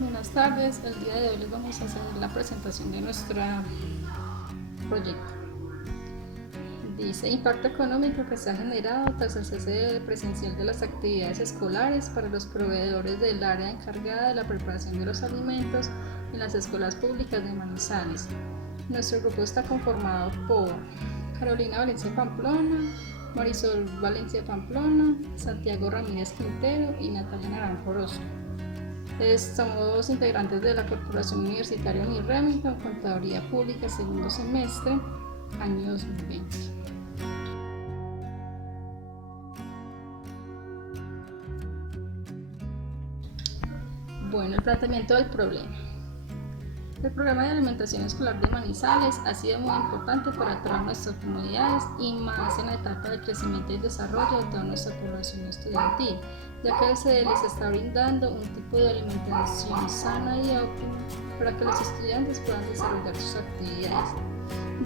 Buenas tardes, el día de hoy les vamos a hacer la presentación de nuestro proyecto. Dice impacto económico que se ha generado tras el cese presencial de las actividades escolares para los proveedores del área encargada de la preparación de los alimentos en las escuelas públicas de Manizales. Nuestro grupo está conformado por Carolina Valencia Pamplona, Marisol Valencia Pamplona, Santiago Ramírez Quintero y Natalia Naranjo Orozco. Somos integrantes de la Corporación Universitaria Uniremington, Contaduría Pública, segundo semestre, año 2020. Bueno, el planteamiento del problema. El programa de alimentación escolar de Manizales ha sido muy importante para todas nuestras comunidades y más en la etapa de crecimiento y desarrollo de toda nuestra población estudiantil, ya que se les está brindando un tipo de alimentación sana y óptima para que los estudiantes puedan desarrollar sus actividades.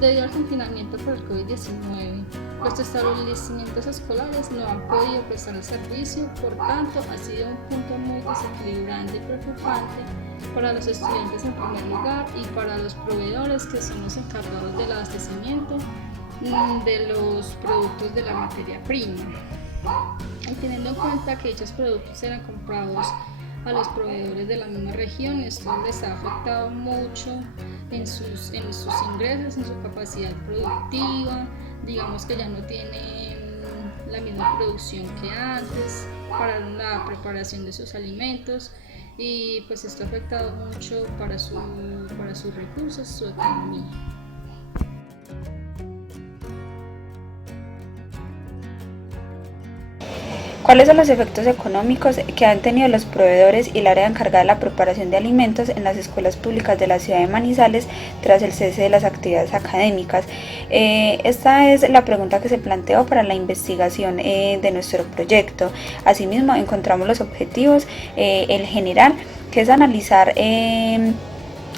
Debido al confinamiento por el COVID-19, los establecimientos escolares no han podido prestar el servicio, por tanto ha sido un punto muy desequilibrante y preocupante para los estudiantes en primer lugar y para los proveedores que son los encargados del abastecimiento de los productos de la materia prima. Y teniendo en cuenta que dichos productos eran comprados a los proveedores de la misma región, esto les ha afectado mucho en sus ingresos, en su capacidad productiva, digamos que ya no tienen la misma producción que antes para la preparación de sus alimentos y pues esto ha afectado mucho para sus recursos, su economía. ¿Cuáles son los efectos económicos que han tenido los proveedores y el área encargada de la preparación de alimentos en las escuelas públicas de la ciudad de Manizales tras el cese de las actividades académicas? Esta es la pregunta que se planteó para la investigación de nuestro proyecto. Asimismo, encontramos los objetivos, el general, que es analizar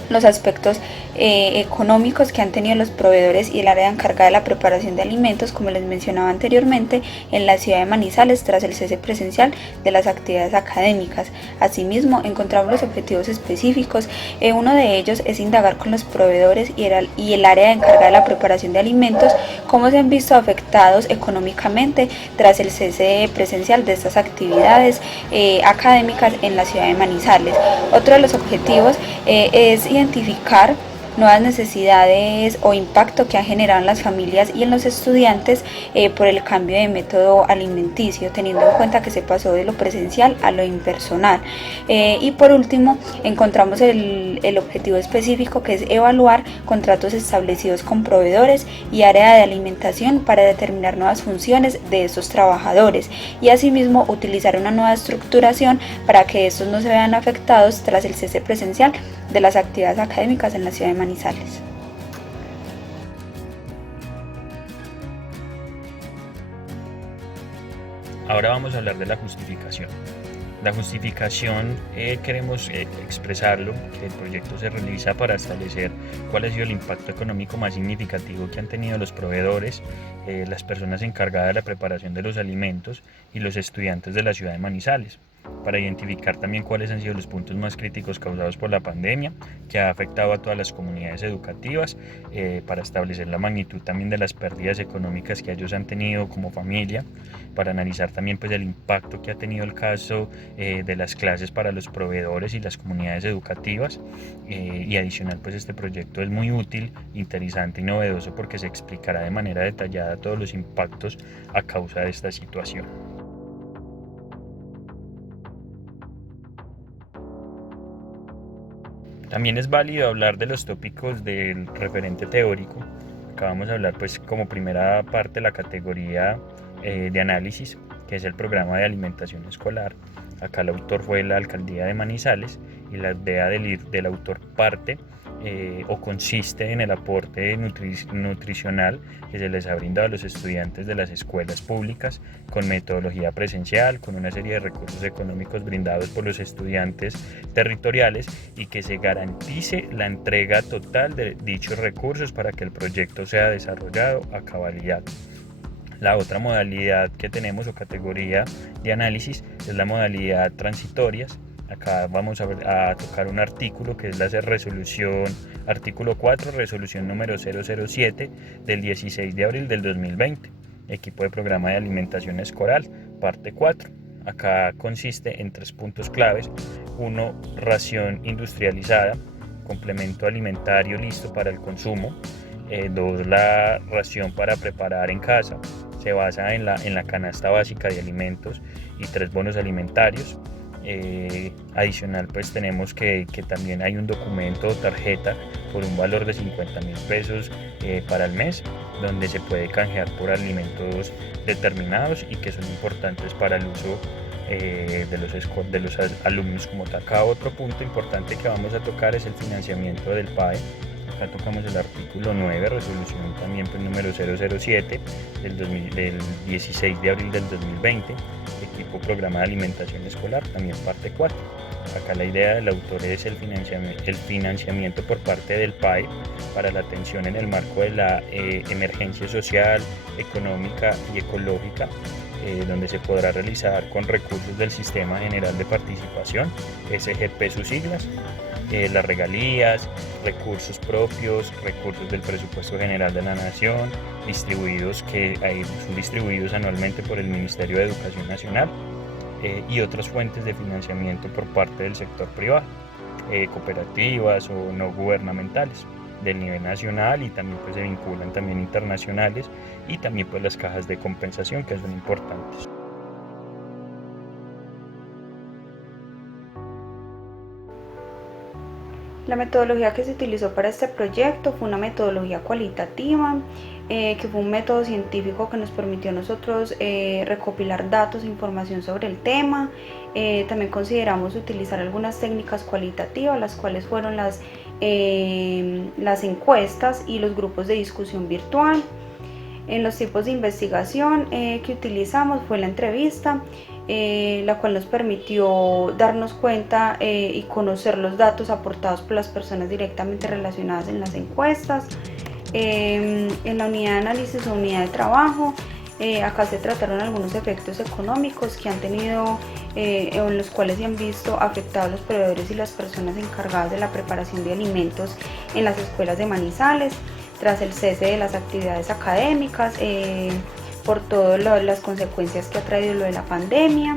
los aspectos económicos que han tenido los proveedores y el área encargada de la preparación de alimentos, como les mencionaba anteriormente, en la ciudad de Manizales tras el cese presencial de las actividades académicas. Asimismo, encontramos los objetivos específicos. Uno de ellos es indagar con los proveedores y el área encargada de la preparación de alimentos cómo se han visto afectados económicamente tras el cese presencial de estas actividades académicas en la ciudad de Manizales. Otro de los objetivos es identificar nuevas necesidades o impacto que han generado en las familias y en los estudiantes por el cambio de método alimenticio, teniendo en cuenta que se pasó de lo presencial a lo impersonal. Y por último, encontramos el objetivo específico, que es evaluar contratos establecidos con proveedores y área de alimentación para determinar nuevas funciones de estos trabajadores y asimismo utilizar una nueva estructuración para que estos no se vean afectados tras el cese presencial de las actividades académicas en la ciudad de Manizales. Ahora vamos a hablar de la justificación. La justificación queremos expresarlo, que el proyecto se realiza para establecer cuál ha sido el impacto económico más significativo que han tenido los proveedores, las personas encargadas de la preparación de los alimentos y los estudiantes de la ciudad de Manizales, para identificar también cuáles han sido los puntos más críticos causados por la pandemia, que ha afectado a todas las comunidades educativas, para establecer la magnitud también de las pérdidas económicas que ellos han tenido como familia, para analizar también pues el impacto que ha tenido el caso de las clases para los proveedores y las comunidades educativas, y adicional pues este proyecto es muy útil, interesante y novedoso porque se explicará de manera detallada todos los impactos a causa de esta situación. También es válido hablar de los tópicos del referente teórico. Acá vamos a hablar pues como primera parte la categoría de análisis, que es el programa de alimentación escolar. Acá el autor fue la alcaldía de Manizales y la idea del autor parte o consiste en el aporte nutricional que se les ha brindado a los estudiantes de las escuelas públicas con metodología presencial, con una serie de recursos económicos brindados por los estudiantes territoriales y que se garantice la entrega total de dichos recursos para que el proyecto sea desarrollado a cabalidad. La otra modalidad que tenemos o categoría de análisis es la modalidad transitorias. Acá vamos a tocar un artículo que es la resolución, artículo 4, resolución número 007 del 16 de abril del 2020, equipo de programa de alimentación escolar, parte 4. Acá consiste en 3 puntos claves: 1, ración industrializada, complemento alimentario listo para el consumo. 2, la ración para preparar en casa, se basa en la canasta básica de alimentos. Y 3, bonos alimentarios. Adicional, pues tenemos que también hay un documento o tarjeta por un valor de 50.000 pesos para el mes, donde se puede canjear por alimentos determinados y que son importantes para el uso de los alumnos como tal. Acá otro punto importante que vamos a tocar es el financiamiento del PAE. Acá tocamos el artículo 9, resolución también pues, número 007 del 16 de abril del 2020, equipo programa de alimentación escolar, también parte 4. Acá la idea del autor es el financiamiento por parte del PAE para la atención en el marco de la emergencia social, económica y ecológica, donde se podrá realizar con recursos del Sistema General de Participación, SGP sus siglas, las regalías, recursos propios, recursos del presupuesto general de la Nación, son distribuidos anualmente por el Ministerio de Educación Nacional, y otras fuentes de financiamiento por parte del sector privado, cooperativas o no gubernamentales del nivel nacional, y también pues se vinculan también internacionales, y también pues las cajas de compensación, que son importantes. La metodología que se utilizó para este proyecto fue una metodología cualitativa, que fue un método científico que nos permitió a nosotros recopilar datos e información sobre el tema. También consideramos utilizar algunas técnicas cualitativas, las cuales fueron las encuestas y los grupos de discusión virtual. En los tipos de investigación que utilizamos fue la entrevista, la cual nos permitió darnos cuenta y conocer los datos aportados por las personas directamente relacionadas en las encuestas. En la unidad de análisis o unidad de trabajo, acá se trataron algunos efectos económicos que han tenido en los cuales se han visto afectados los proveedores y las personas encargadas de la preparación de alimentos en las escuelas de Manizales tras el cese de las actividades académicas, por todas las consecuencias que ha traído lo de la pandemia.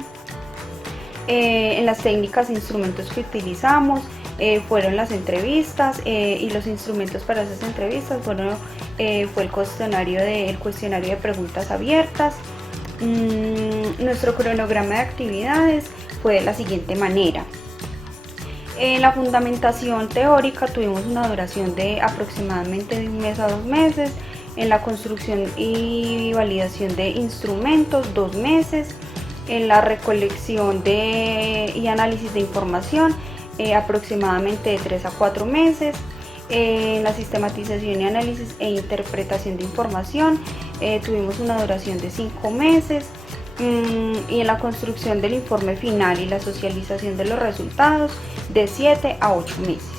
En las técnicas e instrumentos que utilizamos fueron las entrevistas, y los instrumentos para esas entrevistas fue el cuestionario de preguntas abiertas. Nuestro cronograma de actividades fue de la siguiente manera. En la fundamentación teórica tuvimos una duración de aproximadamente de 1 mes a 2 meses. En la construcción y validación de instrumentos, 2 meses. En la recolección y análisis de información, aproximadamente de 3 a 4 meses. En la sistematización y análisis e interpretación de información, tuvimos una duración de 5 meses. Y en la construcción del informe final y la socialización de los resultados, de 7 a 8 meses.